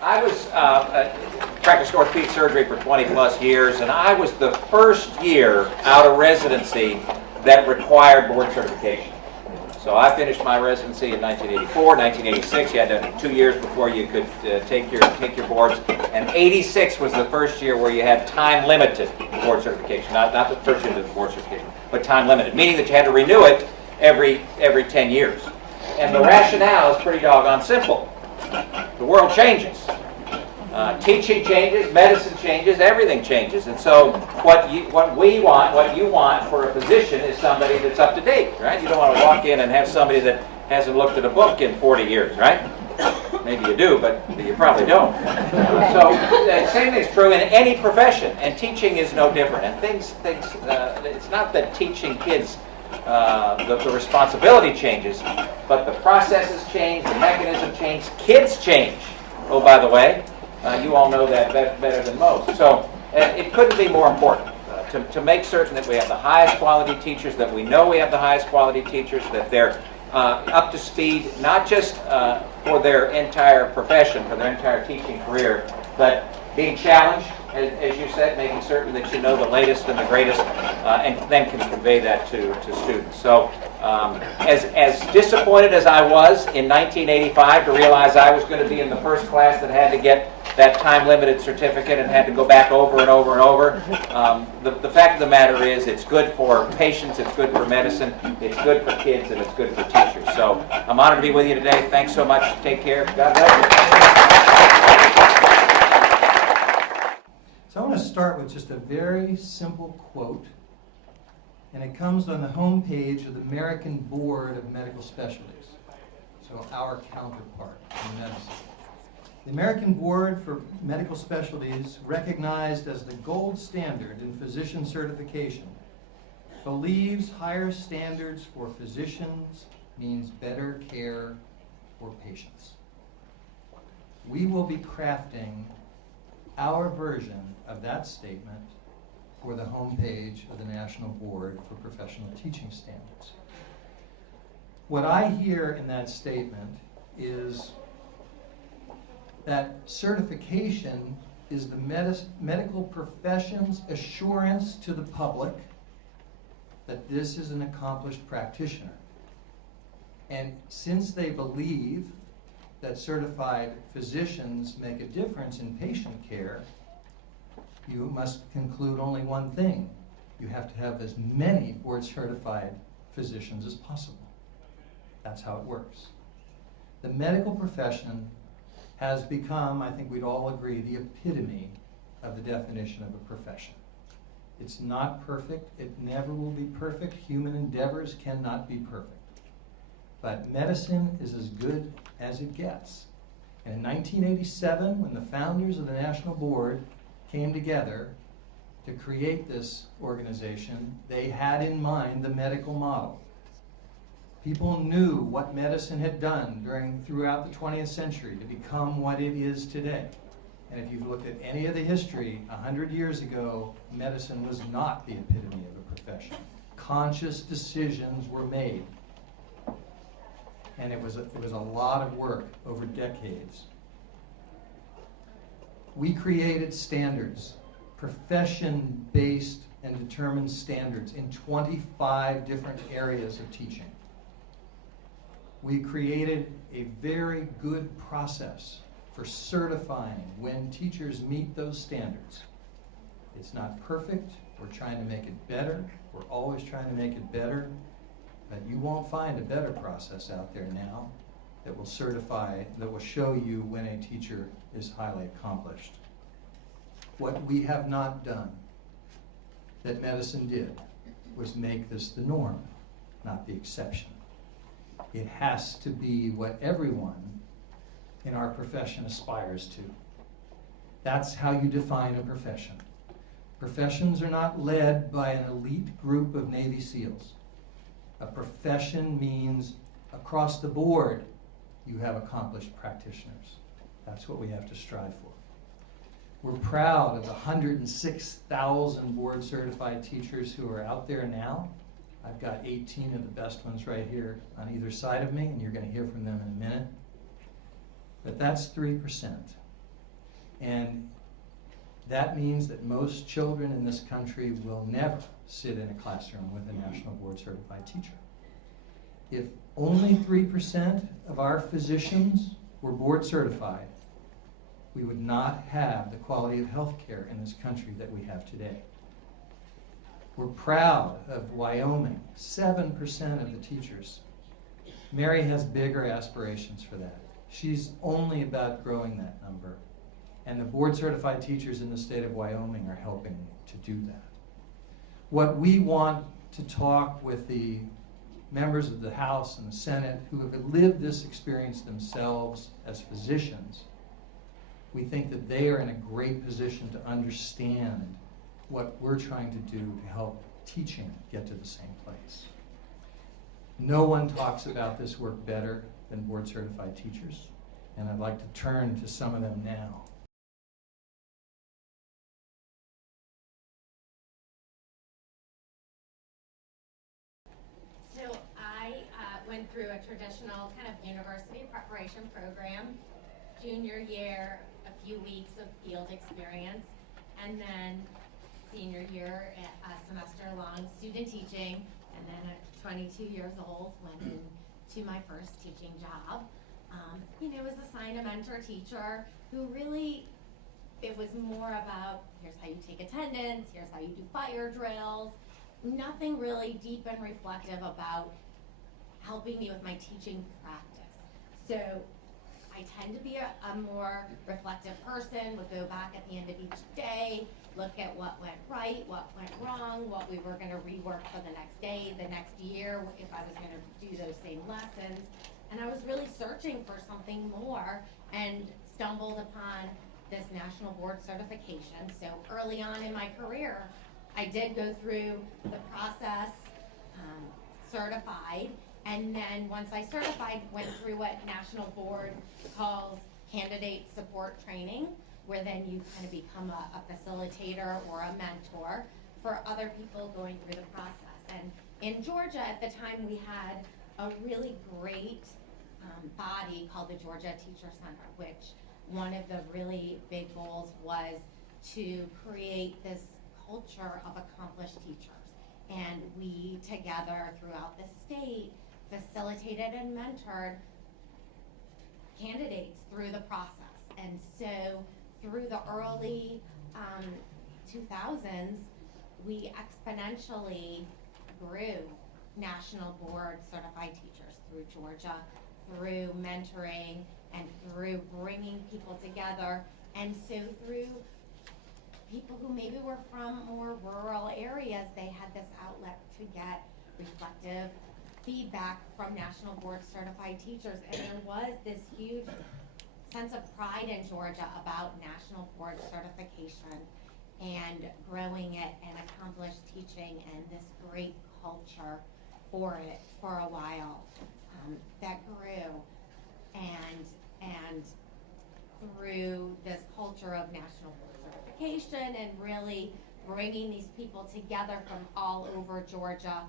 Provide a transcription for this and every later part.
I was practiced orthopedic surgery for 20 plus years, and I was the first year out of residency that required board certification. So I finished my residency in 1984, 1986. You had to 2 years before you could take your boards, and 86 was the first year where you had time limited board certification. Not the first year of the board certification, but time limited, meaning that you had to renew it every 10 years. And the rationale is pretty doggone simple. The world changes. Teaching changes, medicine changes, everything changes. And so what you want for a physician is somebody that's up to date, right? You don't want to walk in and have somebody that hasn't looked at a book in 40 years, right? Maybe you do, but you probably don't. So the same thing's true in any profession, and teaching is no different. And it's not that teaching kids the responsibility changes, but the processes change, the mechanism changes, kids change. Oh, by the way, you all know that better than most. So it couldn't be more important to make certain that we have the highest quality teachers, that we know we have the highest quality teachers, that they're up to speed, not just for their entire profession, for their entire teaching career, but being challenged, as you said, making certain that you know the latest and the greatest, and then can convey that to students. So as disappointed as I was in 1985 to realize I was going to be in the first class that had to get that time-limited certificate and had to go back over and over and over, the fact of the matter is it's good for patients, it's good for medicine, it's good for kids, and it's good for teachers. So I'm honored to be with you today. Thanks so much. Take care. God bless you. So I want to start with just a very simple quote, and it comes on the home page of the American Board of Medical Specialties, so our counterpart in medicine. The American Board for Medical Specialties, recognized as the gold standard in physician certification, believes higher standards for physicians means better care for patients. We will be crafting our version of that statement for the homepage of the National Board for Professional Teaching Standards. What I hear in that statement is that certification is the medical profession's assurance to the public that this is an accomplished practitioner. And since they believe that certified physicians make a difference in patient care, you must conclude only one thing. You have to have as many board-certified physicians as possible. That's how it works. The medical profession has become, I think we'd all agree, the epitome of the definition of a profession. It's not perfect. It never will be perfect. Human endeavors cannot be perfect. But medicine is as good as it gets. And in 1987, when the founders of the National Board came together to create this organization, they had in mind the medical model. People knew what medicine had done throughout the 20th century to become what it is today. And if you've looked at any of the history, 100 years ago, medicine was not the epitome of a profession. Conscious decisions were made. And it was a lot of work over decades. We created standards, profession-based and determined standards in 25 different areas of teaching. We created a very good process for certifying when teachers meet those standards. It's not perfect. We're trying to make it better. We're always trying to make it better. But you won't find a better process out there now that will certify, that will show you when a teacher is highly accomplished. What we have not done that medicine did was make this the norm, not the exception. It has to be what everyone in our profession aspires to. That's how you define a profession. Professions are not led by an elite group of Navy SEALs. A profession means across the board you have accomplished practitioners. That's what we have to strive for. We're proud of the 106,000 board certified teachers who are out there now. I've got 18 of the best ones right here on either side of me, and you're going to hear from them in a minute. But that's 3%. And that means that most children in this country will never sit in a classroom with a national board certified teacher. If only 3% of our physicians were board certified, we would not have the quality of health care in this country that we have today. We're proud of Wyoming, 7% of the teachers. Mary has bigger aspirations for that. She's only about growing that number. And the board certified teachers in the state of Wyoming are helping to do that. What we want to talk with the members of the House and the Senate who have lived this experience themselves as physicians, we think that they are in a great position to understand what we're trying to do to help teaching get to the same place. No one talks about this work better than board certified teachers, and I'd like to turn to some of them now. So I went through a traditional kind of university preparation program, junior year, a few weeks of field experience, and then senior year, a semester-long student teaching, and then at 22 years old, went into my first teaching job. Was assigned a mentor teacher who really, it was more about, here's how you take attendance, here's how you do fire drills, nothing really deep and reflective about helping me with my teaching practice. So I tend to be a more reflective person, would go back at the end of each day, look at what went right, what went wrong, what we were going to rework for the next day, the next year, if I was going to do those same lessons. And I was really searching for something more and stumbled upon this national board certification. So early on in my career, I did go through the process, certified, and then once I certified, went through what National Board calls candidate support training, where then you kind of become a facilitator or a mentor for other people going through the process. And in Georgia at the time, we had a really great body called the Georgia Teacher Center, which one of the really big goals was to create this culture of accomplished teachers. And we together throughout the state facilitated and mentored candidates through the process. And so through the early 2000s, we exponentially grew national board certified teachers through Georgia, through mentoring, and through bringing people together. And so through people who maybe were from more rural areas, they had this outlet to get reflective feedback from national board certified teachers. And there was this huge sense of pride in Georgia about national board certification and growing it and accomplished teaching and this great culture for it for a while that grew. And through this culture of national board certification and really bringing these people together from all over Georgia,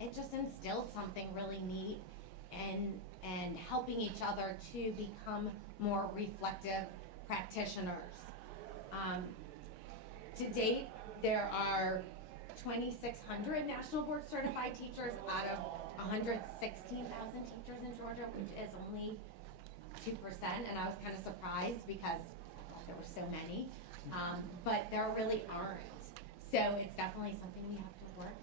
it just instilled something really neat and helping each other to become more reflective practitioners. To date, there are 2,600 national board certified teachers out of 116,000 teachers in Georgia, which is only 2%, and I was kind of surprised because there were so many, but there really aren't. So it's definitely something we have to work